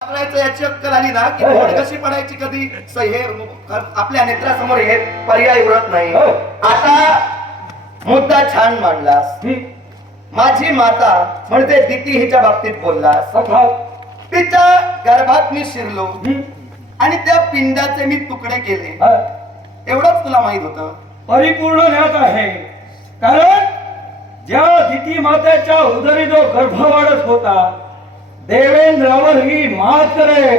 याची अक्कल आली ना की बोट कशी पडायची कधी? हे आपल्या नेत्रासमोर हे पर्याय उरत नाही. हो. आता मुद्दा छान मांडलास. हं, माझी माता म्हणजे दिती हिच्या बाबतीत बोललास. अर्थात तिच्या गर्भात मी शिरलो. हं, आणि त्या पिंडाचे मी तुकडे केले. हा, एवढंच तुला माहीत होतं? परिपूर्ण ज्ञात आहे. कारण ज्या दिती मातेच्या उदरी जो गर्भ वाढत होता देवेंद्रावर ही मात करे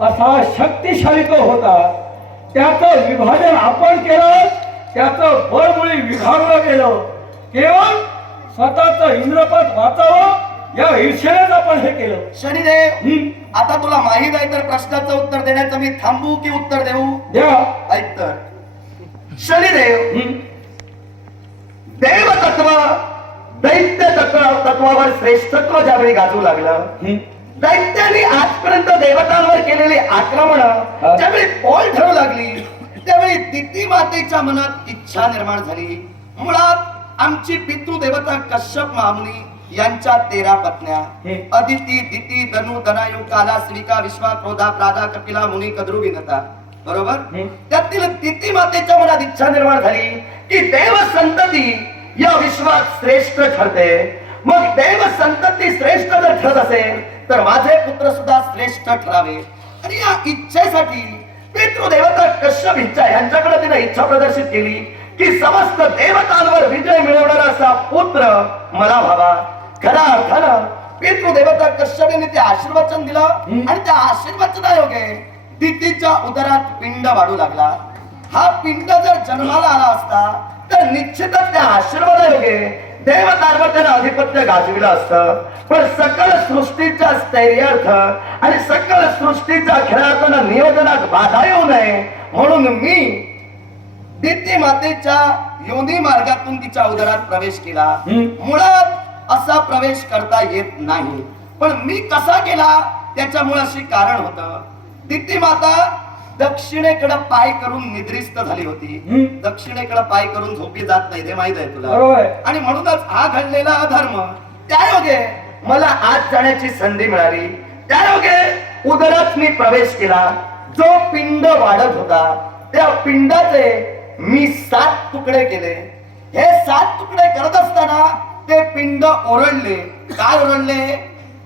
असा शक्तिशाली तो होता. त्याचं विभाजन आपण केलं त्याचं बळमुळी विभागलं गेलं. केवळ स्वतःच इंद्रपद वाचावं या ईर्षेनेच आपण हे केलं. शनिदेव हं, आता तुला माहीत आहे तर प्रश्नाचं उत्तर देण्याचं मी थांबू की उत्तर देऊ? द्या. ऐक तर. शनिदेव हं, देव तत्व दैत्य तत्व तत्वावर श्रेष्ठत्व ज्यावेळी गाजू लागलं दैत्याने आजपर्यंत देवतांवर केलेली आक्रमण ज्यावेळी पोल ठरू लागली त्यावेळी दिती मातेच्या मनात इच्छा निर्माण झाली. मुळात आमची पितृदेवता कश्यप महामुनी यांच्या तेरा पत्न्या. अदिती दिती दनु दनायु काला श्रीका विश्वा क्रोधा प्रादा कपिला मुनी कद्रू विनता. बरोबर. त्यातील दिती मातेच्या मनात इच्छा निर्माण झाली की देव संतती या विश्वात श्रेष्ठ ठरते. मग देव संतती श्रेष्ठ जर ठरत असेल तर माझे पुत्र सुद्धा श्रेष्ठ ठरावे. आणि या इच्छेसाठी पितृदेवता कश्यप इच्छा यांच्याकडे तिने इच्छा प्रदर्शित केली की समस्त देवतांवर विजय मिळवणारा असा पुत्र मला व्हावा. खऱ्या अर्थानं पितृदेवता कश्यपने ते आशीर्वचन दिलं आणि त्या आशीर्वचनायोगे दितीच्या उदरात पिंड वाढू लागला. हा पिंड जर जन्माला आला असता तर निश्चितच त्या आशीर्वादायोगे देवतांवर त्यानं अधिपत्य गाजविलं असतं. पण सकल सृष्टीच्या स्थैर्यार्थ आणि सकल सृष्टीच्या खेळातून नियोजनात बाधा येऊ नये. म्हणून मी दिती मातेच्या योनी मार्गातून तिच्या उदरात प्रवेश केला. मुळात असा प्रवेश करता येत नाही. पण मी कसा केला त्याच्यामुळे अशी कारण होत. दिती माता दक्षिणेकडे पाय करून निद्रिस्त झाली होती. दक्षिणेकडे पाय करून झोपी जात नाही ते माहीत आहे तुला. आणि म्हणूनच हा घडलेला अधर्म. त्यायोगे मला आज जाण्याची संधी मिळाली. त्यायोगे उदरात मी प्रवेश केला. जो पिंड वाढत होता त्या पिंडाचे मी सात तुकडे केले. हे सात तुकडे करत असताना ते पिंड ओरडले. काय ओरडले?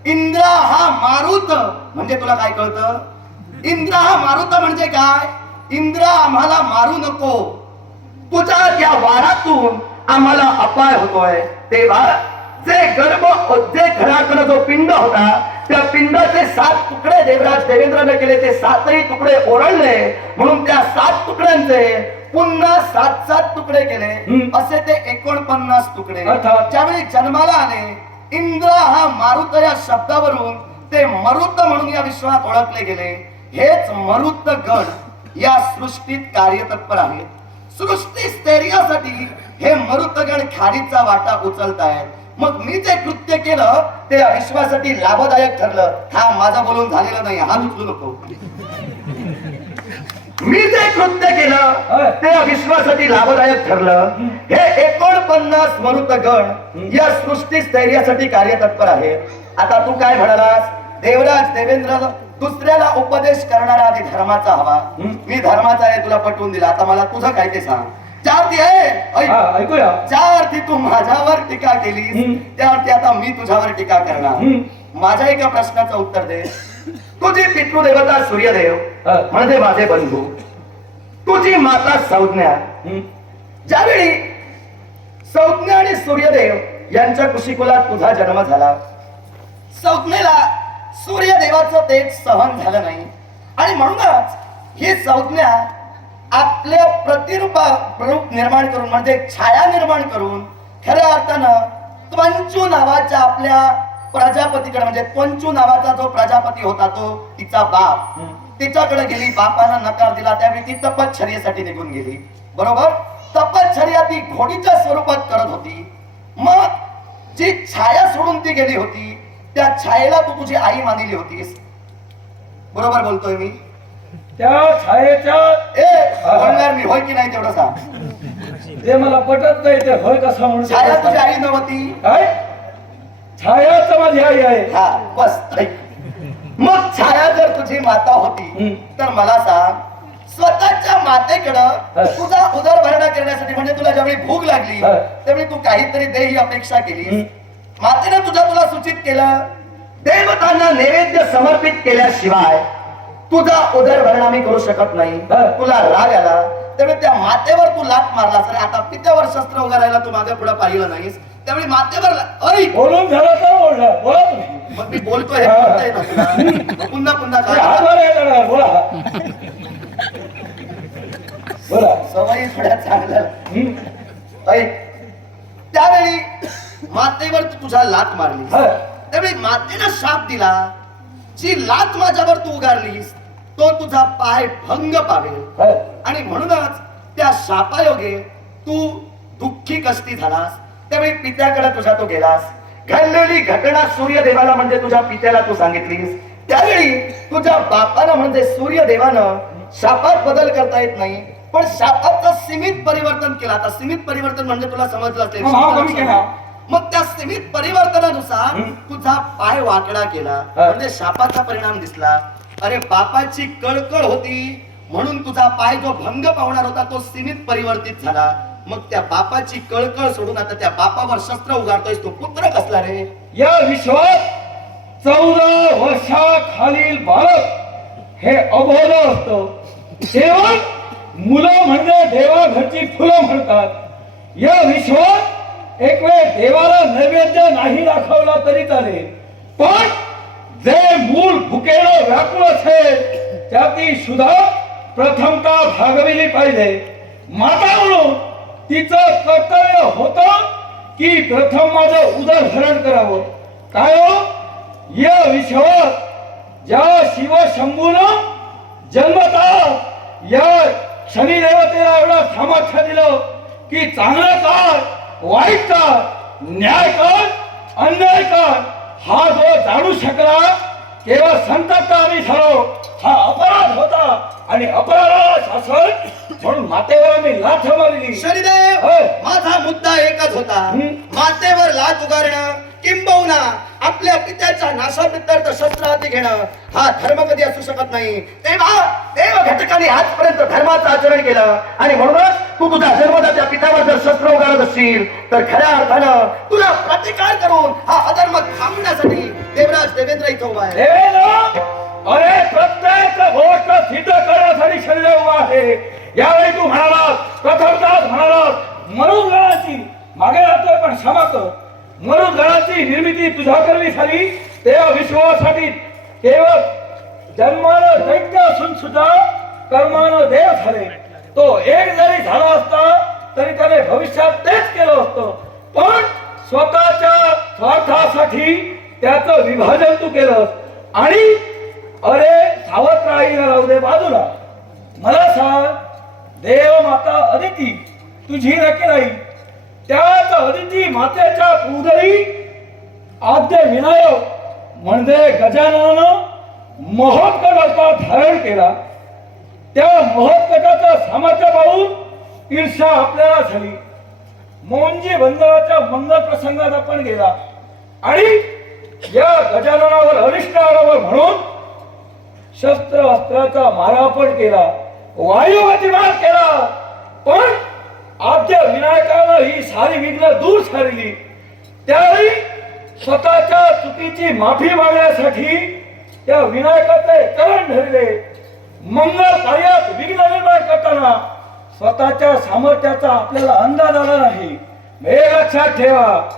इंद्रा हा मारुत. म्हणजे तुला काय कळतं? इंद्र हा मारुत म्हणजे काय? इंद्र आम्हाला मारू नको. तुझ्या या वारातून आम्हाला अपाय होतोय. तेव्हा जे गर्भ जे घराकडे जो पिंड होता त्या पिंडाचे सात तुकडे देवराज देवेंद्रने केले. ते सातही तुकडे ओरळले म्हणून त्या सात तुकड्यांचे पुन्हा सात सात तुकडे केले. असे ते एकोणपन्नास तुकडे. ज्यावेळी जन्माला आले इंद्र हा मारुत या शब्दावरून ते मरुत म्हणून या विश्वात ओळखले गेले. हेच मरुत गण या सृष्टीत कार्यतत्पर आहेत. सृष्टी स्थैर्यासाठी हे मरुतगण खारीचा वाटा उचलतायत मग मी जे कृत्य केलं ते विश्वासाठी लाभदायक ठरलं. हा माझा बोलून झालेला नाही. हा उचलू नको. मी जे कृत्य केलं ते विश्वासाठी लाभदायक ठरलं. हे एकोणपन्नास मरुत गण या सृष्टी स्थैर्यासाठी कार्यतत्पर आहेत. आता तू काय म्हणालास? देवराज देवेंद्र दुसऱ्याला उपदेश करणारा आधी धर्माचा हवा. मी धर्माचा आहे तुला पटवून दिला. आता मला तुझं काय ते सांग. चार ती आहे ज्या अर्थी तू माझ्यावर टीका हम्म. त्या अर्थी आता मी तुझ्यावर टीका करणार. माझ्या एका प्रश्नाचं उत्तर दे. तुझी पितृदेवता सूर्यदेव. म्हणजे माझे बंधू. तुझी माता संज्ञा. ज्यावेळी संज्ञा आणि सूर्यदेव यांच्या कुशिकुलात तुझा जन्म झाला संज्ञेला सूर्यदेवाचं तेज सहन झालं नाही. आणि म्हणूनच ही संज्ञा आपल्या प्रतिरूपा रूप निर्माण करून म्हणजे छाया निर्माण करून खऱ्या अर्थानं त्वंचू नावाच्या आपल्या प्रजापतीकडे म्हणजे त्वंचू नावाचा जो प्रजापती होता तो तिचा बाप. तिच्याकडे गेली बापानं नकार दिला त्यावेळी ती तपश्चर्येसाठी निघून गेली. बरोबर? तपश्चर्या ती घोडीच्या स्वरूपात करत होती. मग जी छाया सोडून ती गेली होती त्या छायेला तू तुझी आई मानली होतीस. बरोबर बोलतोय मी? त्या छायेच्या ए बोलणार मी होय की नाही तेवढं सांग ते मला पटत नाही ते होय कसं म्हणून छाया तुझी आई नव्हती? काय? छायाच माझी आई आहे. हा बस मग छाया जर तुझी माता होती. तर मला सांग स्वतःच्या मातेकडं. तुझा उदरभरणा करण्यासाठी म्हणजे तुला ज्यावेळी भूक लागली. त्यावेळी तू काहीतरी दे ही अपेक्षा. केली मातेने तुझा तुला सूचित केलं देवतांना नैवेद्य समर्पित केल्याशिवाय तुझा उदरभरणा मी करू शकत नाही. तुला राग आला त्यामुळे त्या मातेवर तू लात मारलास. आणि आता पित्यावर शस्त्र उगारायला तू मागे पुढे पाहिलं नाहीस. त्यावेळी मातेवर ऐक बोलून झालं तर बोलला बोला तुम्ही. मग मी बोलतोय? पुन्हा पुन्हा काय बोला. बोला. सवयी थोड्या चांगल्या. त्यावेळी मातेवर तुझा लात मारली हा. त्यावेळी मातेनं शाप दिला जी लात माझ्यावर तू उगारलीस तो तुझा पाय भंग पावेल. आणि म्हणूनच त्या शापायोगे तू दुःखी कष्टी झालास. त्यावेळी पित्याकडे तुझा तो गेलास. घडलेली घटना सूर्यदेवाला म्हणजे तुझ्या पित्याला तू सांगितलीस. त्यावेळी तुझ्या बापानं म्हणजे सूर्यदेवानं शापात बदल करता येत नाही. पण शापाचं सीमित परिवर्तन केलं. आता सीमित परिवर्तन म्हणजे तुला समजलं असेल. सीमित परिवर्तनानुसार. तुझा पाय वाकडा केला. म्हणजे शापाचा परिणाम दिसला. अरे बापाची कळकळ होती. म्हणून तुझा पाय जो भंग पावणार होता तो सीमित परिवर्तित झाला. मग त्या बापाची कळकळ सोडून आता त्या बापावर शस्त्र उगारतोयस तो पुत्र कसला रे? या विश्वात चौदा वर्षाखालील बालक हे अबोध असतं. मुलं म्हणजे देवाघरची फुलं म्हणतात. या विश्वात एक वेळ देवाला नैवेद्य नाही दाखवला तरी चालेल. पण जे मूल भुकेळ व्याकुळ असेल त्याची सुद्धा प्रथमता भागविली पाहिजे. माता म्हणून तिचं कर्तव्य होतं की प्रथम माझं उदरभरण करावं. काय हो? या विश्वात ज्या शिव शंभून जन्मता या शनिदेवतेला एवढं सामर्थ्य दिलं की चांगलं कर वाईट कर न्याय कर अन्याय कर हा जो जाणू शकला केवळ संतप्त आम्ही झालो हा अपराध होता आणि अपराधाला शासन म्हणून मातेवर आम्ही लाथ मारली शनिदेव. माझा मुद्दा एकच होता. मातेवर लाच उगारणं किंबहुना आपल्या पित्याच्या नाशापित्तार्थ शस्त्र हाती घेणं हा धर्म कधी असू शकत नाही. तेव्हा देव घटकाने आजपर्यंत धर्माचं आचरण केलं. आणि म्हणूनच तू तुझ्या जन्मदात्या पित्यावर जर शस्त्र उगारत असशील तर खऱ्या अर्थानं तुला प्रतिकार करून हा अधर्म थांबण्यासाठी देवराज देवेंद्र इथं उभा आहे. अरे प्रत्येक गोष्ट सिद्ध करण्यासाठी शरीर उभा आहे. यावेळी तू म्हणालास प्रथमदास म्हणालास मरुदगणाची मागे राहतोय पण क्षमा कर. मरुदगणाची निर्मिती तुझा करवी झाली तेव्हा विश्वासाठी केवळ जन्मानं दैत्य असून सुद्धा कर्मान देव झाले. तो एक जरी झाला असता तरी त्याने भविष्यात तेच केलं असतं. पण स्वतःच्या स्वार्थासाठी त्याचं विभाजन तू केलं आणि अरे धावत राही राहू दे बाजूला. मला सांग देव माता अदिती तुझी नक्की नाही. त्याच अदिती मातेच्या उदरी आद्य विनायक म्हणजे गजाननानं महोत्कट धारण केला. त्या महोत्कटाचं सामर्थ्य पाहून ईर्षा आपल्याला झाली. मोंजी बंधनाच्या मंगल प्रसंगात आपण गेला. आणि या गजाननावर अरिष्ट आल्यावर म्हणून शस्त्र अस्त्राचा मारापण केला. वायुगतिमान केला. पण आद्य विनायकानं ही सारी विघ्न दूर सारली त्यावेळी स्वतःच्या चुकीची माफी मागण्यासाठी त्या विनायकाचे करण धरले. मंगल कार्यात विघ्न निर्माण करताना स्वतःच्या सामर्थ्याचा आपल्याला अंदाज आला नाही. हे लक्षात ठेवा.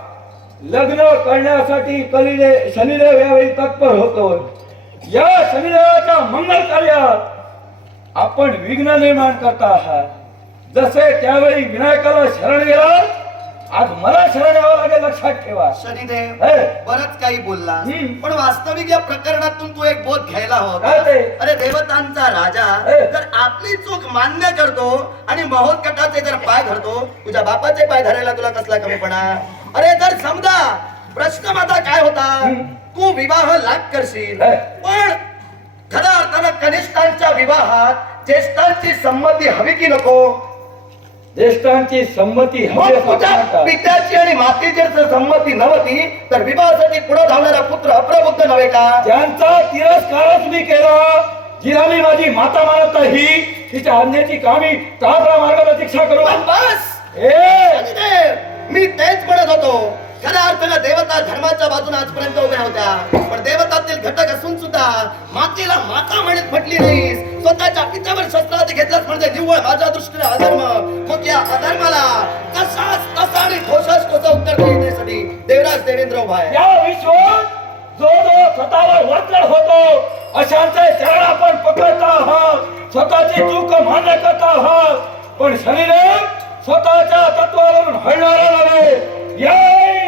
लग्न करण्यासाठी कलिले शनिदेव यावेळी तत्पर होतो. या शनिदेवाच्या मंगल कार्यात आपण विघ्न निर्माण करता आहात. जसे त्यावेळी विनायकाला शरण गेला आज मला शरण यावं लागेल लक्षात ठेवा शनिदेव हे, बरंच काही बोलला. पण वास्तविक या प्रकरणातून तू एक बोध घ्यायला ते? अरे देवतांचा राजा. जर आपली चूक मान्य करतो आणि महोत्कटाचे जर पाय धरतो तुझ्या बापाचे पाय धरायला तुला कसला कमीपणा अरे जर समजा प्रश्न माझा काय होता. तू विवाह लाग करशील. पण खऱ्या अर्थानं कनिष्ठांच्या विवाहात ज्येष्ठांची संमती हवी की नको ज्येष्ठांची संमती हवी मग तुझ्या. पित्याची आणि मातेची जर संमती नव्हती तर विवाहासाठी पुढे धावणारा पुत्र अप्रबुद्ध नव्हे का? ज्यांचा तिरस्कारच मी केला जिला मी माझी माता मानत नाही तिच्या आज्ञेची कामी तात्रा मार्गाला दीक्षा करू. पण बस! ए शनिदेव, मी तेच म्हणत होतो. खऱ्या अर्थानं देवता धर्माच्या बाजून आजपर्यंत उभ्या होत्या. पण देवतातील घटक असून सुद्धा मातेला माता म्हणत म्हटली नाही स्वतःच्या पित्यावर शस्त्रात घेतलंच म्हणजे निव्वळ माझ्या दृष्टीने अधर्म. मग या अधर्माला तसाच तसा आणि ठोसाच ठोसा उत्तर देण्यासाठी देवराज देवेंद्र उभा आहे. या विश्वात जो जो स्वतःवर वाचणार होतो. अशांचे चरण आपण पकडता आहात. स्वतःची चूक मान्य करता आहात. पण शरीर स्वतःच्या तत्वावरून हळणारा नव्हे. या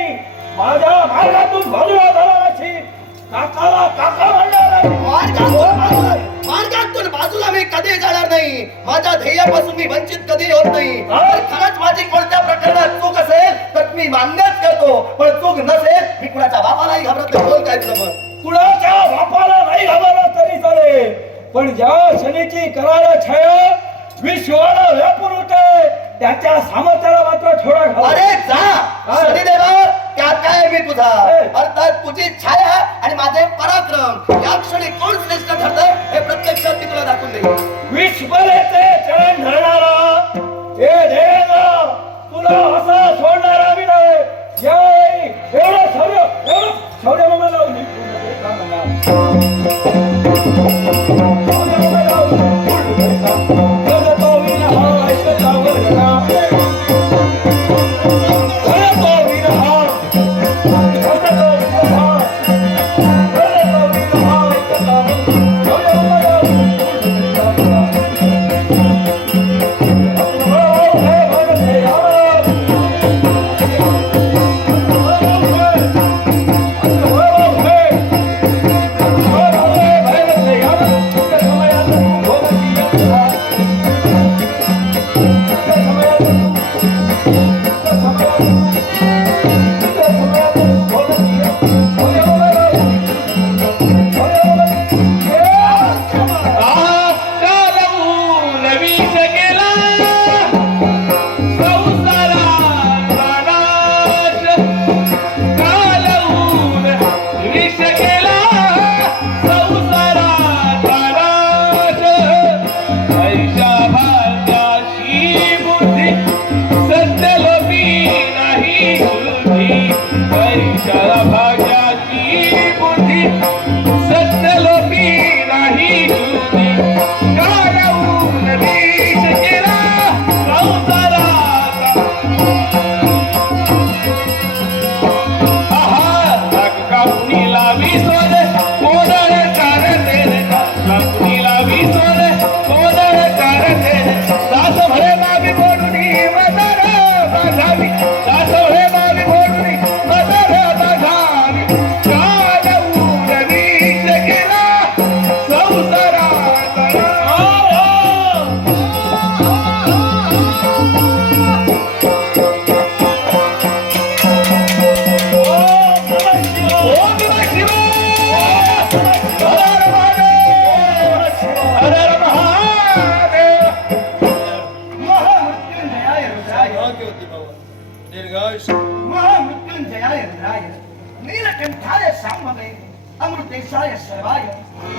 माझ्या मार्गातून बाजूला काकाला काका म्हणणार नाही. मार्गातून बाजूला- मी कधी जाणार नाही माझ्या ध्येयापासून मी वंचित कधी होत नाही खरंच माझी कोणत्या प्रकरणात चूक असेल तर मी मान्यच करतो पण चूक नसेल मी कुणाच्या बापालाही घाबरत नाही बोल काय मत? कुणाच्या बापाला नाही घाबरला तरी चालेल पण ज्या शनीची कराळ छाया विश्वाला व्यापून होते त्याच्या सामर्थ्याला मात्र थोडा. अरे अर्थात छाया आणि माझे पराक्रम. या क्षणी कोण श्रेष्ठ ठरतंय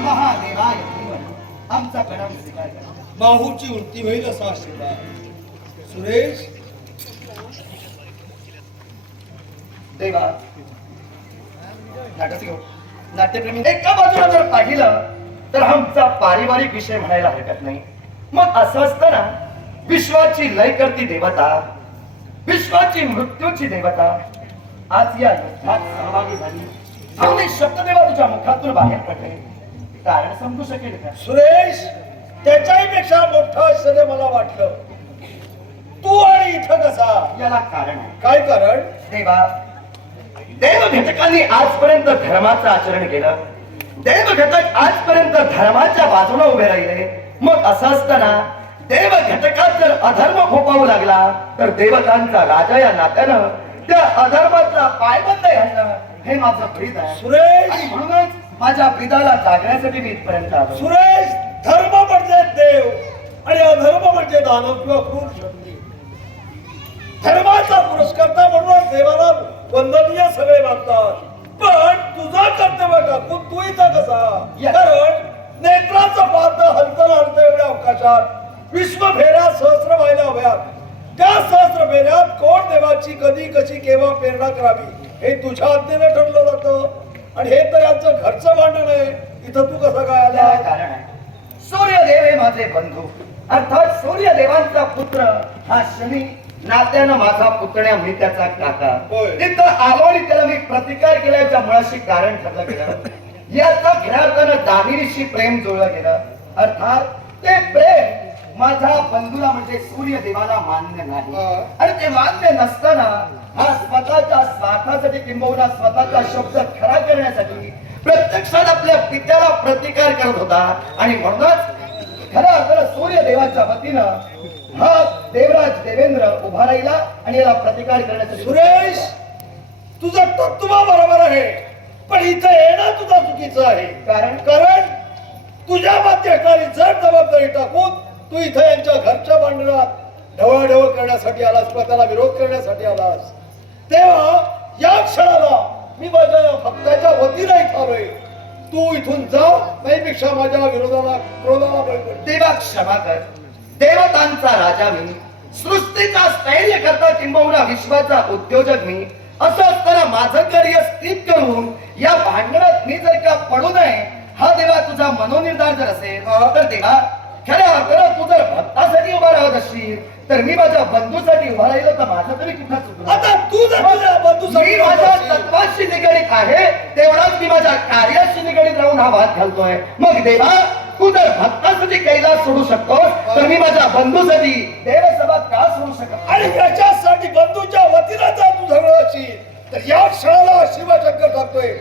महादेवाय आमचा प्रणाम स्वीकार करा बाहूची वृत्ती होईल असा आशीर्वाद. सुरेश? देवा नाटक घेऊ नाट्यप्रेमी एका बाजूला जर पाहिलं तर आमचा पारिवारिक विषय म्हणायला हरकत नाही. मग असं असताना विश्वाची लय करती देवता विश्वाची मृत्यूची देवता आज या युद्धात सहभागी झाली. आम्ही शब्ददेवा तुझ्या मुखातून बाहेर पडले कारण समजू शकेल का? सुरेश त्याच्याही पेक्षा मोठं आश्चर्य मला वाटलं. तू आणि इथं कसा? याला कारण आहे. काय कारण? देवा देव घटकांनी आजपर्यंत धर्माचं आचरण केलं. देव घटक आजपर्यंत धर्माच्या बाजूला उभे राहिले. मग असं असताना देव घटकात जर अधर्म फोपावू लागला तर देवतांचा राजा या नात्यानं त्या अधर्माचा पायबंद घालणं हे माझं प्रीत आहे. सुरेश! आणि म्हणूनच माझ्या प्रीताला जागण्यासाठी मी इथपर्यंत आलो. सुरेश धर्म म्हणजे देव आणि अधर्म म्हणजे दानव किंवा क्रूर शक्ती धर्माचा पुरस्कर्ता म्हणून देवाला वंदनीय सगळे मानतात. पण तुझा कर्तव्य टाकून तू इथं कसा. कारण नेत्राचं पाहत हलतं हलतं एवढ्या अवकाशात विश्व फेऱ्या देवाची कधी कशी केव्हा प्रेरणा करावी हे तुझ्या आज्ञेने ठरलं जातं. आणि हे तर यांचं घरचं भांडण आहे. इथं तू कसा काय त्याला आला कारण आहे? सूर्यदेव हे माझे बंधू. अर्थात सूर्यदेवांचा पुत्र हा शनी नात्यानं माझा पुतण्या मी त्याचा काका होय. तिथं आलो आणि त्याला मी प्रतिकार केल्याच्या मुळाशी कारण ठरलं गेलं. याचा खऱ्या अर्थानं दामिनीशी प्रेम जुळलं गेलं. अर्थात ते प्रेम माझ्या बंधूला म्हणजे सूर्यदेवाला मान्य नाही. आणि ते मान्य नसताना हा स्वतःच्या स्वार्थासाठी किंबहुना स्वतःचा शब्द खरा करण्यासाठी प्रत्यक्षात आपल्या पित्याला प्रतिकार करत होता. आणि म्हणूनच खरं अर्थानं सूर्यदेवाच्या वतीनं हा देवराज देवेंद्र उभा राहिला आणि याला प्रतिकार करण्यासाठी सुरेश तुझं तत्व बरोबर आहे पण इथं येणं तुझं चुकीचं आहे. कारण? कारण तुझ्या मध्ये जर जबाबदारी टाकून तू इथं यांच्या घरच्या भांडणात ढवळढवळ करण्यासाठी आलास किंवा त्याला विरोध करण्यासाठी आलास. तेव्हा या क्षणाला मी माझ्या भक्ताच्या वतीला इथं आलोय. तू इथून जा नाहीपेक्षा माझ्या विरोधाला क्रोधाला बळी देवा क्षमा कर. देवतांचा राजा मी. सृष्टीचा स्थैर्य करता किंबहुना विश्वाचा उद्योजक मी. असं असताना माझं कार्य स्थित करून या भांडणात मी जर का पडू नये हा देवा तुझा मनोनिर्धार जर असेल तर देवा खऱ्या अर्थानं तू जर भक्तासाठी उभा राहत असशील तर मी माझ्या बंधूसाठी उभा राहिलो तर माझं तरी कुठं चुकलं? आता तू जर तुझ्या बंधूसाठी मी माझ्या तत्वाशी निगडीत आहे तेवढाच मी माझ्या कार्याशी निगडीत राहून हा वाद घालतोय. मग देवा तू जर भक्तासाठी कैलास सोडू शकतोस तर मी माझ्या बंधूसाठी देवसभा का सोडू शकत आणि याच्यासाठी बंधूच्या वतीला जर तू झगडत असशील तर या क्षणाला शिवशंकर सांगतोय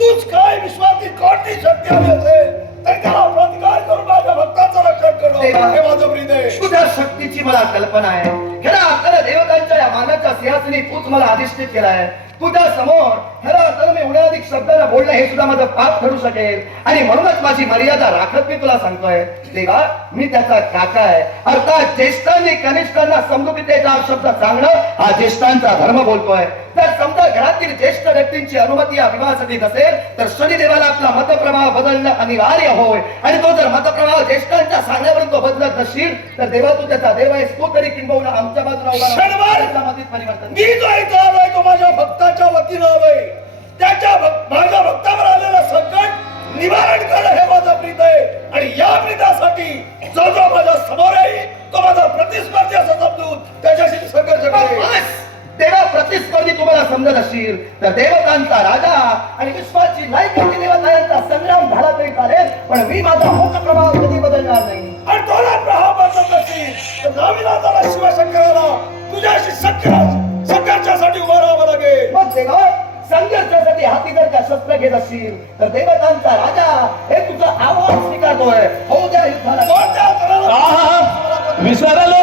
तूच काय विश्वाची कोणती शक्ती आली असेल तर त्याला प्रतिकार करून रक्षण करणं. हे माझं तुझ्या शक्तीची मला कल्पना आहे. खरं आपल्याला देवतांच्या या मानाच्या सिंहासनी तूच मला अधिष्ठित केला आहे तुझ्या समोर खरं अर्थानं मी एवढ्या अधिक शब्दाला बोलणं हे सुद्धा माझं पाप ठरू शकेल. आणि म्हणूनच माझी मर्यादा राखत मी तुला सांगतोय. देवा मी त्याचा काका आहे. अर्थात ज्येष्ठांनी कनिष्ठांना समजुतीचा शब्द सांगणं हा ज्येष्ठांचा धर्म बोलतोय. तर समजा घरातील ज्येष्ठ व्यक्तींची अनुमती या विवाहासाठी नसेल तर शनिदेवाला आपला मतप्रवाह बदलणं अनिवार्य होय. आणि तो जर मतप्रवाह ज्येष्ठांच्या सांगण्यावरून तो बदलत नशील तर देवा तू त्याचा देव आहेस तू तरी किंबहुना आमच्या बाजूला उभा राहून शनिवार! त्याच्या मतीत परिवर्तन. मी जो इथं आलोय तो माझ्या भक्ताच्या वतीनं आलोय. त्याच्या माझ्या भक्तावर आलेलं संकट निवारण करणं हे माझं प्रीत आहे. आणि या प्रीतासाठी जो जो माझ्यासमोर आहे तो माझा प्रतिस्पर्धी असं समजून त्याच्याशी संघर्ष तुम्हाला समजत असतील तर देवतांचा राजा आणि विश्वाची लायकाची देवता यांचा संग्राम झाला तरी चालेल पण मी माझा मोठा प्रभाव कधी बदलणार नाही. आणि तोला प्रभाव बदलत नसतील तर नाविलाजाला शिवशंकराला तुझ्याशी सख्य संघर्षासाठी उभं राहावं लागेल. मग देवा संघर्षासाठी हाती जर का शस्त्र घेत असतील तर देवतांचा राजा हे तुझं आव्हान स्वीकारतोय. हो द्या युद्धाला. विसरलो